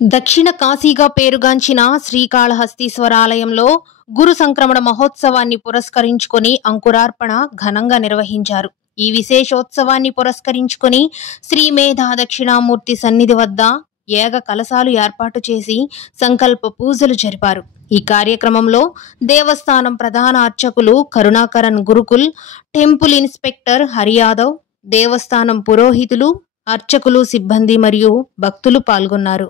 దక్షిణ కాశీగా పేరుగాంచిన శ్రీకాళహస్తీశ్వర ఆలయంలో గురు సంక్రమణ మహోత్సవాన్ని పురస్కరించుకొని అంకురార్పణ ఘనంగా నిర్వహించారు. ఈ విశేషోత్సవాన్ని పురస్కరించుకొని శ్రీ మేధా దక్షిణామూర్తి సన్నిధి వద్ద ఏగ కలశాలు ఏర్పాటు చేసి సంకల్ప పూజలు జరిపారు. ఈ కార్యక్రమంలో దేవస్థానం ప్రధాన అర్చకులు కరుణాకరన్ గురుకుల్, టెంపుల్ ఇన్స్పెక్టర్ హరియాదవ్, దేవస్థానం పురోహితులు, అర్చకులు, సిబ్బంది మరియు భక్తులు పాల్గొన్నారు.